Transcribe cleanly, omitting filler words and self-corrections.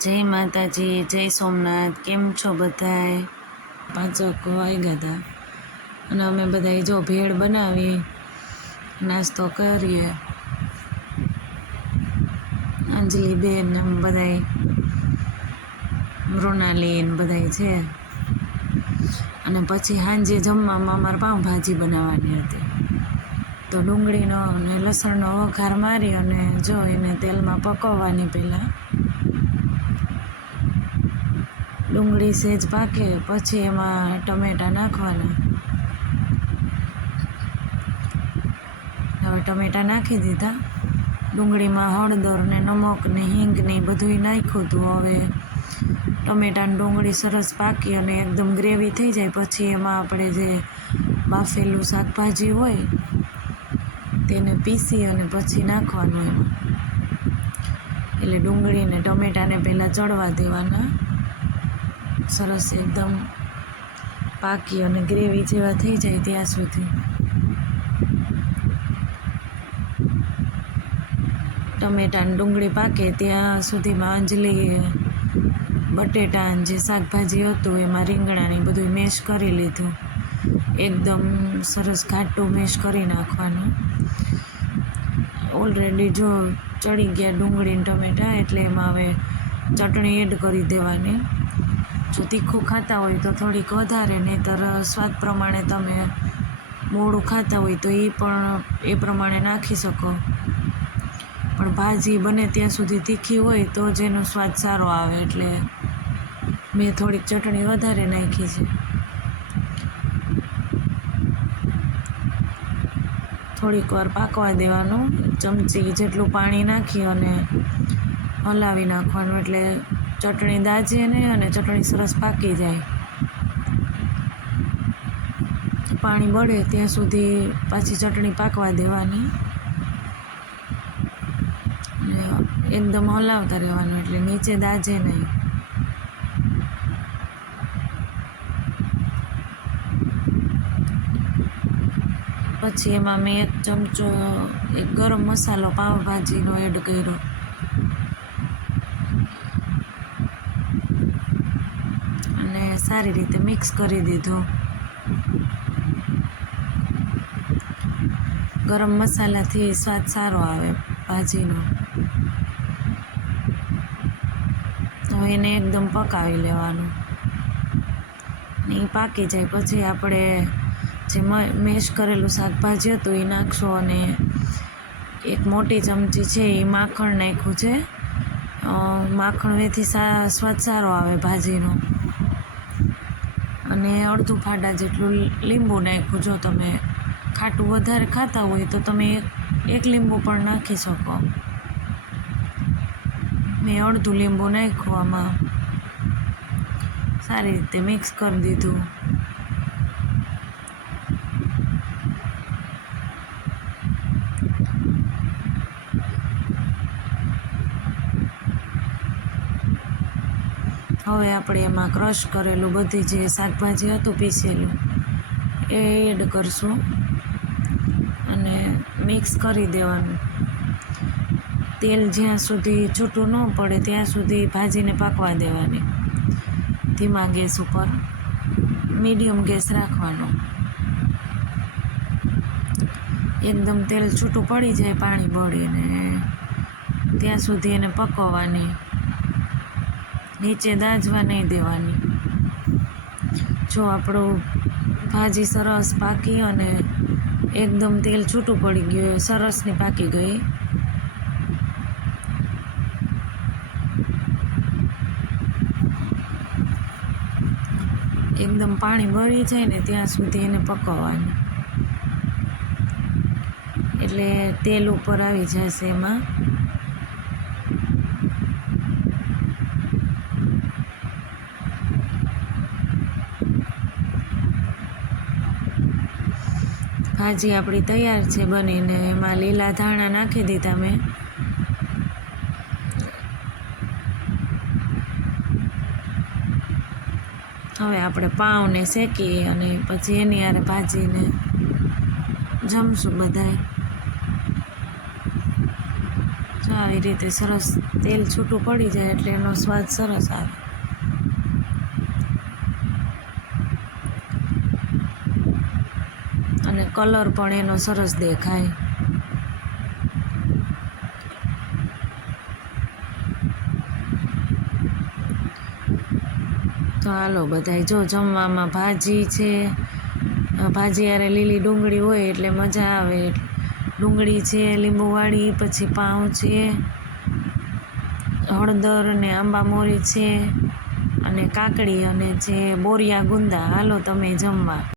જય માતાજી, જય સોમનાથ. કેમ છો બધાય? 5 વાગ્યા હતા અને અમે બધાય જો ભેળ બનાવી નાસ્તો કરીએ. અંજલી બેન ને બધાય, મૃણાલી ને બધાય છે. અને પછી સાંજે જમવામાં અમારે પાઉંભાજી બનાવવાની હતી, તો ડુંગળીનો અને લસણનો વઘાર મારી અને જો એને તેલમાં પકવવાની. પહેલાં ડુંગળી સહેજ પાકે પછી એમાં ટમેટાં નાખવાના. હવે ટમેટાં નાખી દીધા. ડુંગળીમાં હળદર ને નમક ને હિંગ ને બધુંય નાખ્યું હતું. હવે ટમેટાં ડુંગળી સરસ પાકી અને એકદમ ગ્રેવી થઈ જાય પછી એમાં આપણે જે બાફેલું શાકભાજી હોય તેને પીસી અને પછી નાખવાનું એમાં. એટલે ડુંગળીને ટમેટાને પહેલાં ચડવા દેવાના, સરસ એકદમ પાકી અને ગ્રેવી જેવા થઈ જાય ત્યાં સુધી. ટમેટાં ડુંગળી પાકે ત્યાં સુધીમાં અંજલીએ બટેટાં જે શાકભાજી હતું એમાં રીંગણાની બધું મેશ કરી લીધું. એકદમ સરસ ઘાટું મેશ કરી નાખવાનું. ઓલરેડી જો ચડી ગયા ડુંગળી ટમેટાં એટલે એમાં હવે ચટણી એડ કરી દેવાની. જો તીખું ખાતા હોય તો થોડીક વધારે, નહીંતર સ્વાદ પ્રમાણે તમે મોળું ખાતા હોય તો એ પ્રમાણે નાખી શકો. પણ ભાજી બને ત્યાં સુધી તીખી હોય તો જ એનો સ્વાદ સારો આવે, એટલે મેં થોડીક ચટણી વધારે નાખી છે. થોડીક વાર પાકવા દેવાનું, ચમચી જેટલું પાણી નાખી અને હલાવી નાખવાનું, એટલે ચટણી દાજે નહીં અને ચટણી સરસ પાકી જાય. પાણી બળે ત્યાં સુધી પાછી ચટણી પાકવા દેવાની અને એકદમ હલાવતા રહેવાનું, એટલે નીચે દાજે નહીં. પછી એમાં મેં 1 ચમચો ગરમ મસાલો પાવભાજીનો એડ કર્યો અને સારી રીતે મિક્સ કરી દીધો. ગરમ મસાલાથી સ્વાદ સારો આવે ભાજીનો. તો એને એકદમ પકાવી લેવાનું. એ પાકી જાય પછી આપણે જે મેશ કરેલું શાકભાજી હતું એ નાખશો અને 1 મોટી ચમચી છે એ માખણ નાખ્યું છે. માખણ વેથી સ્વાદ સારો આવે ભાજીનો. અને અડધું ફાડા જેટલું લીંબુ નાખ્યું. જો તમે ખાટું વધારે ખાતા હોય તો તમે એક લીંબુ પણ નાખી શકો. મેં અડધું લીંબુ નાખ્યું આમાં. સારી રીતે મિક્સ કરી દીધું. હવે આપણે એમાં ક્રશ કરેલું બધી જે શાકભાજી હતું પીસેલું એ એડ કરશું અને મિક્સ કરી દેવાનું. તેલ જ્યાં સુધી છૂટું ન પડે ત્યાં સુધી ભાજીને પાકવા દેવાની. ધીમા ગેસ ઉપર મીડિયમ ગેસ રાખવાનો. એકદમ તેલ છૂટું પડી જાય પાણી બળીને ત્યાં સુધી એને પકવવાની. નીચે દાજવા નહીં દેવાની. જો આપણું ભાજી સરસ પાકી અને એકદમ તેલ છૂટું પડી ગયું, સરસની પાકી ગઈ. એકદમ પાણી બળી જાય ને ત્યાં સુધી એને પકવવાની, એટલે તેલ ઉપર આવી જશે એમાં. ભાજી આપણી તૈયાર છે બનીને. એમાં લીલા ધાણા નાખી દીધા મેં. હવે આપણે પાઉંને શેકી અને પછી એની હારે ભાજીને જમશું બધાય. આવી રીતે સરસ તેલ છૂટું પડી જાય એટલે એનો સ્વાદ સરસ આવે. અને કલર પણ એનો સરસ દેખાય. તો હાલો બધાય, જો જમવામાં ભાજી છે, ભાજી યારે લીલી ડુંગળી હોય એટલે મજા આવે. ડુંગળી છે લીંબુવાળી, પછી પાઉં છે, હળદર ને આંબા મોરી છે, અને કાકડી અને જે બોરિયા ગુંદા. હાલો તમે જમવા.